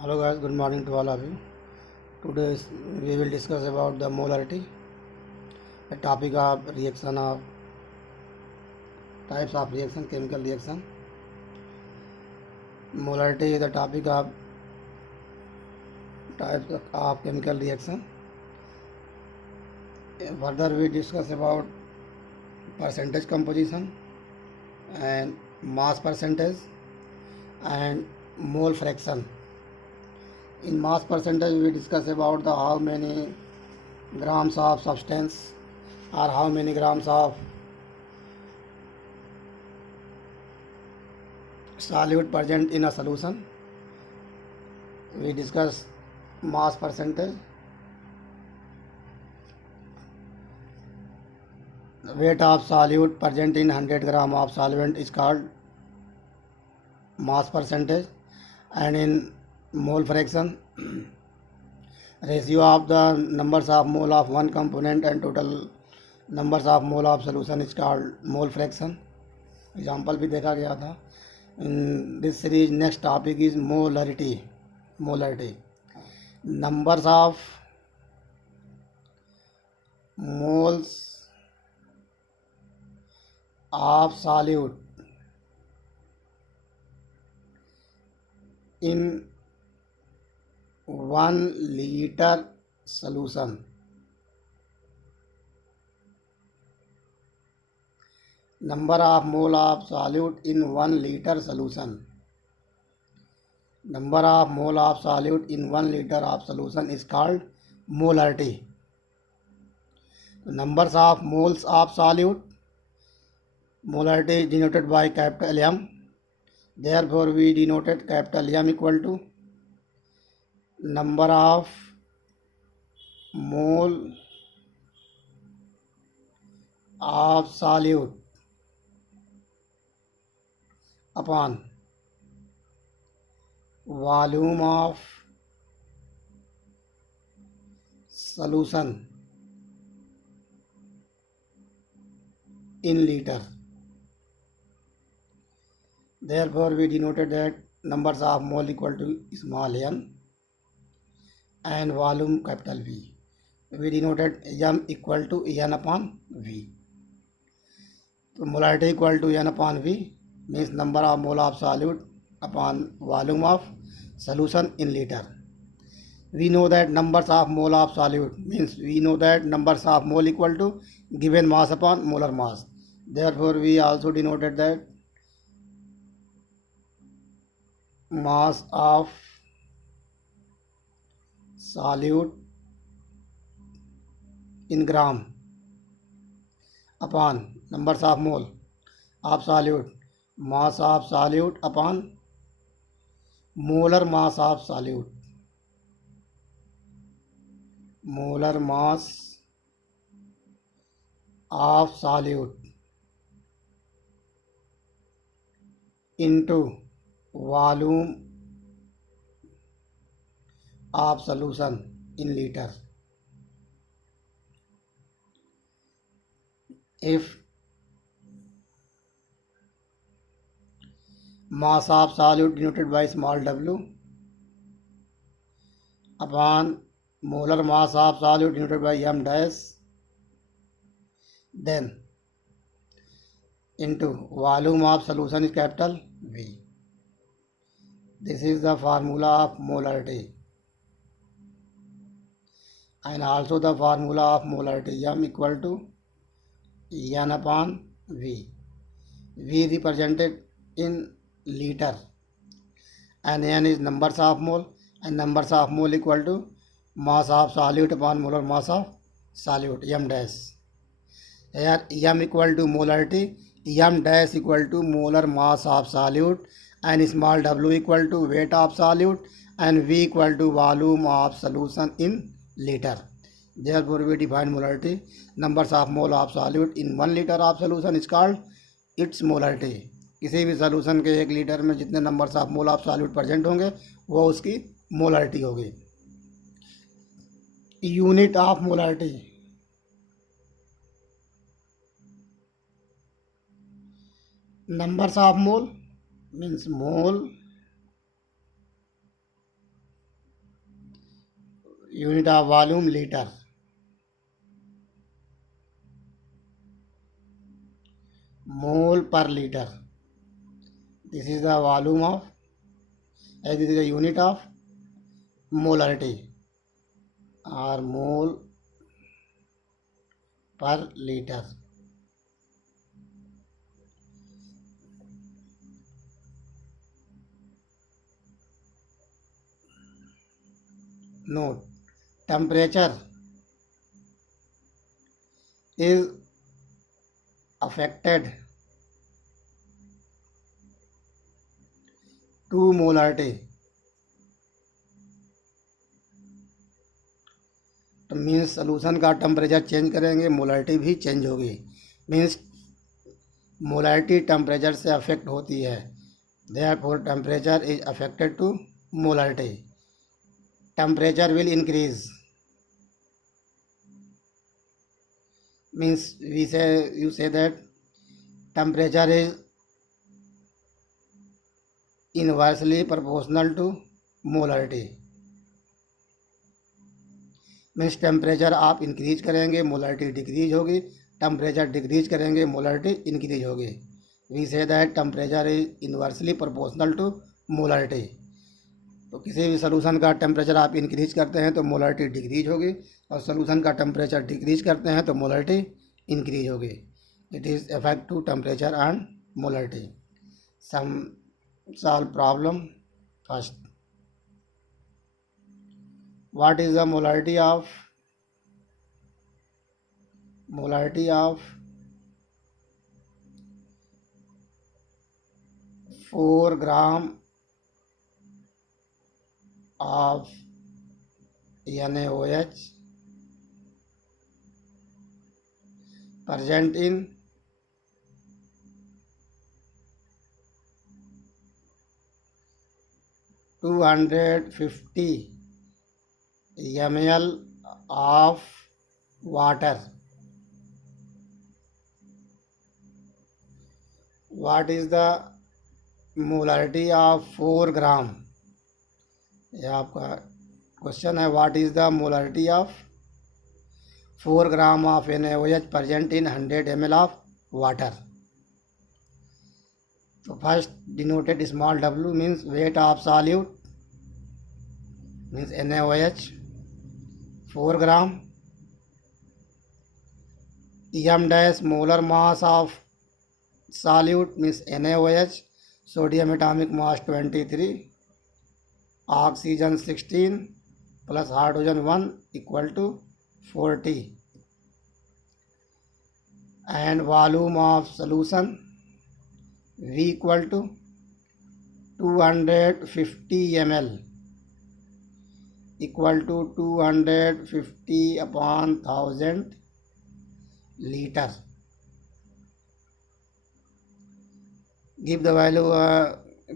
Hello guys, good morning to all of you. Today we will discuss about the molarity, the topic of reaction of types of reaction, chemical reaction. Molarity is the topic of types of chemical reaction. Further we discuss about percentage composition and mass percentage and mole fraction. In mass percentage we discuss about the how many grams of substance or how many grams of solute present in a solution. We discuss mass percentage. Weight of solute present in 100 gram of solvent is called mass percentage, and in mole fraction, ratio of the numbers of mole of one component and total numbers of mole of solution is called mole fraction. Example भी देखा गया था. In this series, next topic is molarity. Molarity. Numbers of moles of solute in 1 liter solution. Number of mole of solute in 1 liter solution. Number of mole of solute in 1 liter of solution is called molarity. Numbers of moles of solute. Molarity is denoted by capital M. Therefore, we denoted capital M equal to number of mole of solute upon volume of solution in liter. Therefore, we denoted that numbers of mole equal to small m and volume capital V. We denoted m equal to n upon V. So, molarity equal to n upon V means number of mole of solute upon volume of solution in liter. We know that numbers of mole of solute means we know that numbers of mole equal to given mass upon molar mass. Therefore, we also denoted that mass of solute in gram upon numbers of mole of solute, mass of solute upon molar mass of solute. Molar mass of solute into volume of solution in liter. If mass of solute denoted by small w upon molar mass of solute denoted by m dash, then into volume of solution is capital V. This is the formula of molarity, and also the formula of molarity m equal to n upon V. V represented in liter and n is numbers of mole, and numbers of mole equal to mass of solute upon molar mass of solute m dash. Here m equal to molarity, m dash equal to molar mass of solute, and small w equal to weight of solute, and v equal to volume of solution in liter. Therefore, we define molarity. Numbers of mole of solute in 1 liter of solution is called its molarity. किसी भी solution के 1 litre में जितने numbers of mole of solute present होंगे वो उसकी molarity होगी. Unit of molarity. Numbers of mole means mole unit of volume liter, mole per liter. This is the volume of, this is the unit of molarity or mole per liter. Note, temperature is affected to molarity. तो means solution का temperature change करेंगे, molarity भी change होगी. Means molarity temperature से affect होती है. Therefore temperature is affected to molarity. Temperature will increase. Means you say that temperature is inversely proportional to molarity. Means temperature आप increase करेंगे, molarity decrease होगी. Temperature decrease करेंगे, molarity increase होगी. We say that temperature is inversely proportional to molarity. तो किसी भी solution का temperature आप इंक्रीज करते हैं तो मोलारिटी डिक्रीज होगी, और सोल्यूशन का टेम्परेचर डिक्रीज करते हैं तो मोलारिटी इंक्रीज होगी. It is effect to temperature and molarity. Some solve problem. First, what is the molarity of 4 gram of NaOH present in 250 ml of water. What is the molarity of 4 gram? यह आपका question है. What is the molarity of 4 gram of NaOH present in 100 ml of water. तो first denoted small w means weight of solute, means NaOH 4 gram. m dash molar mass of solute means NaOH, sodium atomic mass 23, oxygen 16 plus hydrogen 1 equal to 40, and volume of solution V equal to 250 ml equal to 250 upon 1000 liter. Give the value,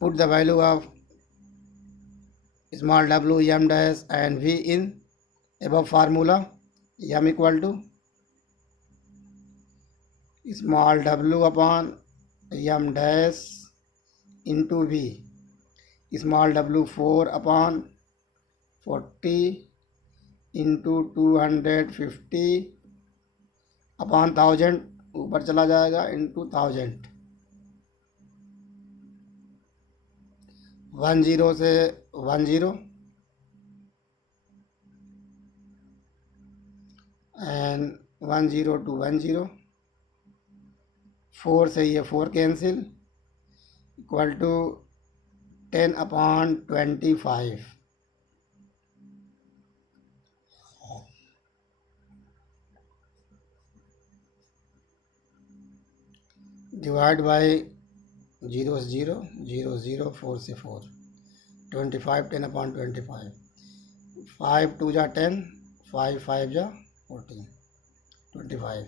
put the value of small w, m dash and v in above formula. M equal to small w upon m dash into v. Small w 4 upon 40 into 250 upon 1000, ऊपर चला जाएगा, into 1000. 10 से 10 and 10 to 10, 4 से ये 4 cancel, equal to 10 upon 25. Divide by 0 0 0 0 4 से 4, 25 10 upon 25, 5 2 जा 10, 5 5 जा 14, 25,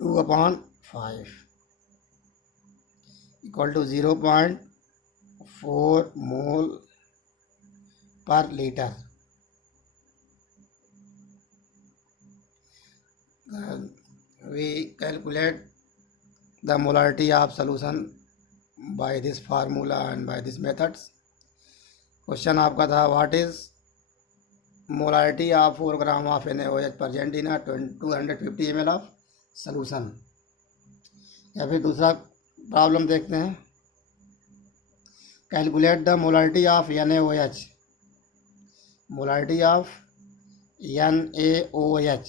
2 upon 5 equal to 0.4 mole per liter. We calculate the molarity of solution by this formula and by these methods. Question आपका था what is molarity of 4 gram of NaOH present in a 250 ml of solution। या फिर दूसरा problem देखते हैं। Calculate the molarity of NaOH, molarity of NaOH,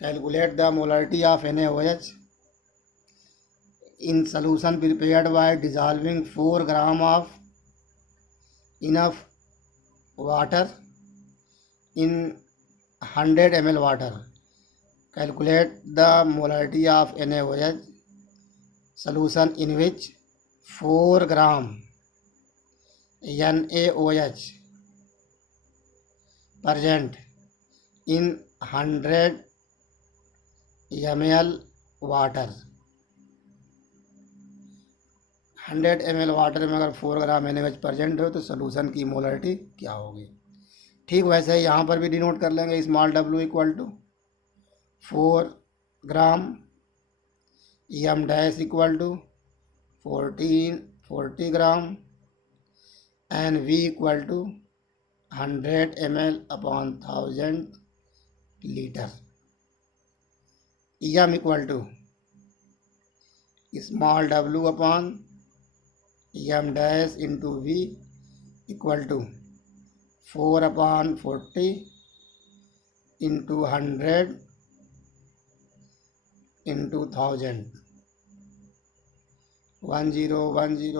calculate the molarity of NaOH in solution prepared by dissolving 4 gram of enough water in 100 ml water। Calculate the molarity of NaOH solution in which 4 gram NaOH present in 100 ml water। 100 ml water में अगर 4 ग्राम NaOH present हो तो solution की molarity क्या होगी। ठीक वैसे ही यहाँ पर भी डिनोट कर लेंगे। Small w equal to 4 gram, m dash equal to 40 gram and v equal to 100 ml upon 1000 litre. m equal to small w upon m dash into v equal to 4 upon 40 into 100 into 1000। 10 10 10 10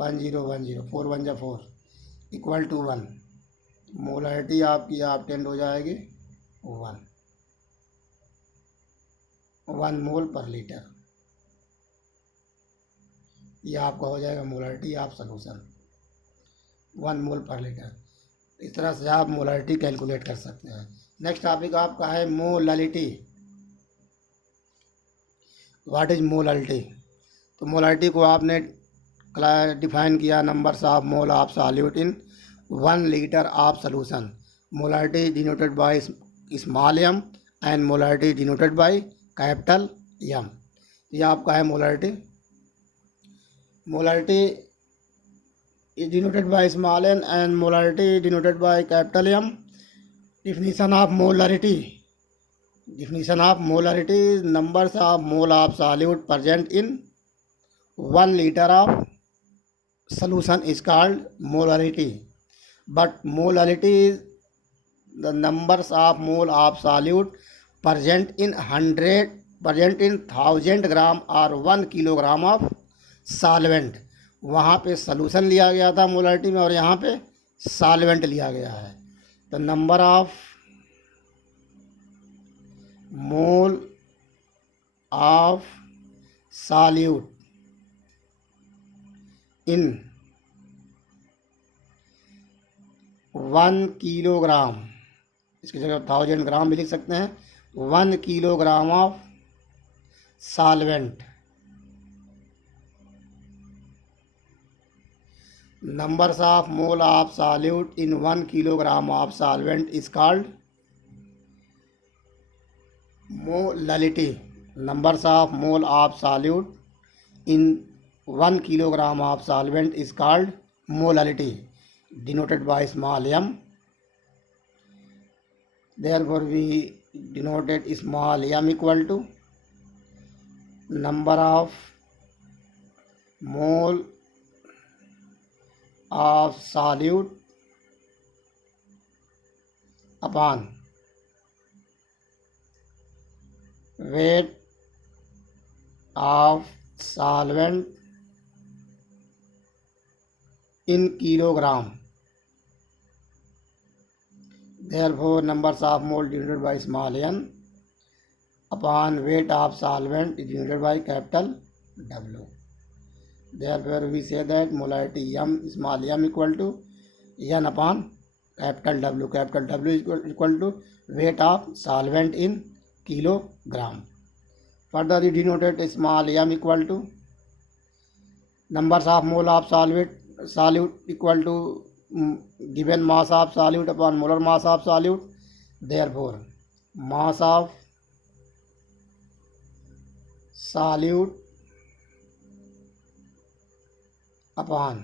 10 10 4 1 जा 4 equal to 1। Molarity आपकी obtained हो जाएगी 1 मोल पर litre. यह आपका हो जाएगा molarity of solution 1 मोल पर लीटर। इस तरह से आप मोलारिटी कैलकुलेट कर सकते हैं। नेक्स्ट टॉपिक आपका है मोलालिटी। What is molality? तो मोलालिटी को आपने डिफाइन किया, numbers of mole of solute in 1 litre of solution. Molality denoted by small m and molarity denoted by capital M। यह आपका है molarity. Molarity is denoted by small n and molarity denoted by capital M. Definition of molarity. Definition of molarity is numbers of mole of solute present in 1 liter of solution is called molarity. But molarity is the numbers of mole of solute present in 1000 gram or 1 kilogram of solvent. वहाँ पे solution लिया गया था molarity में और यहाँ पे solvent लिया गया है। तो number of mole of solute in 1 kilogram, इसकी जगह 1000 ग्राम भी लिख सकते हैं। 1 kilogram of solvent, numbers of mole of solute in 1 kilogram of solvent is called molality। numbers of mole of solute in 1 kilogram of solvent is called molality, denoted by small m। therefore we denoted small m equal to number of mole of solute upon weight of solvent in kilogram। therefore numbers of mole denoted by small n upon weight of solvent is denoted by capital W। therefore we say that molarity m small m equal to n upon capital W। capital W is equal to weight of solvent in kilogram। further we denoted small m equal to numbers of mole of solute equal to given mass of solute upon molar mass of solute। therefore mass of solute upon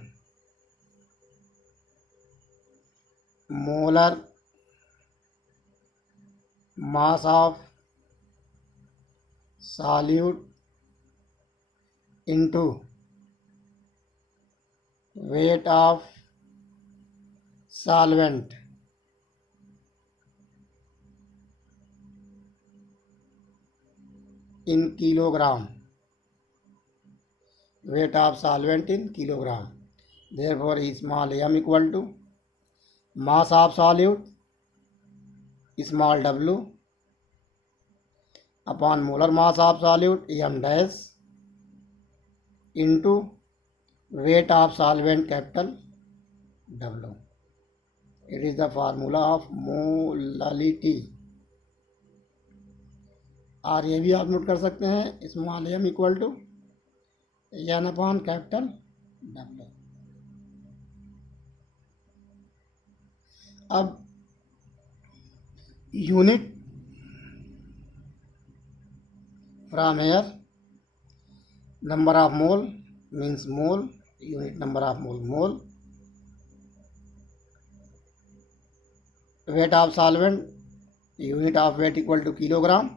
molar mass of solute into weight of solvent in kilogram. Weight of solvent in kilogram. Therefore, small m equal to mass of solute small w upon molar mass of solute m dash into weight of solvent capital W. It is the formula of molality. और ये भी आप note कर सकते हैं small m equal to n upon capital W. अब unit from here number of mole means mole, unit number of mole. Weight of solvent, unit of weight equal to kilogram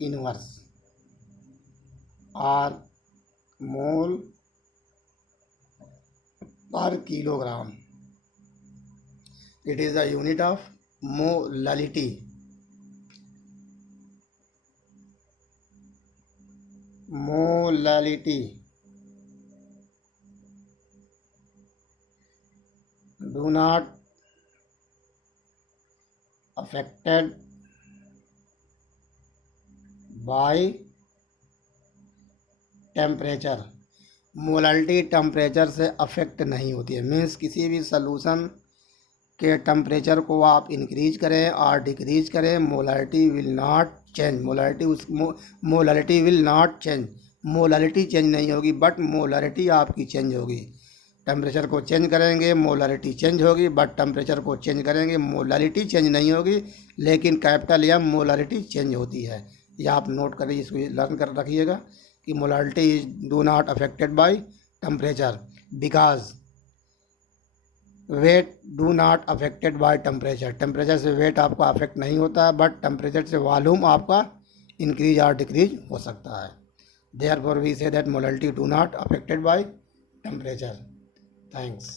inverse or mole per kilogram. It is the unit of molality. Molality. Do not affected by temperature. Molality temperature से affect नहीं होती है. Means किसी भी solution के temperature को आप increase करें और डिक्रीज करें, molality will not change. Molality will not change. Molality change नहीं होगी बट मोलालिटी आपकी चेंज होगी. टेम्परेचर को चेंज करेंगे मोलालिटी चेंज होगी, बट टेम्परेचर को चेंज करेंगे मोलालिटी चेंज नहीं होगी. लेकिन कैपिटल एम मोलालिटी चेंज होती है. ये आप नोट करिए, इसको लर्न कर रखिएगा कि molality is do not affected by temperature because weight do not affected by temperature. Temperature से वेट आपका अफेक्ट नहीं होता है, बट टेम्परेचर से वॉल्यूम आपका इंक्रीज और डिक्रीज हो सकता है. Therefore we say that molality do not affected by temperature. Thanks.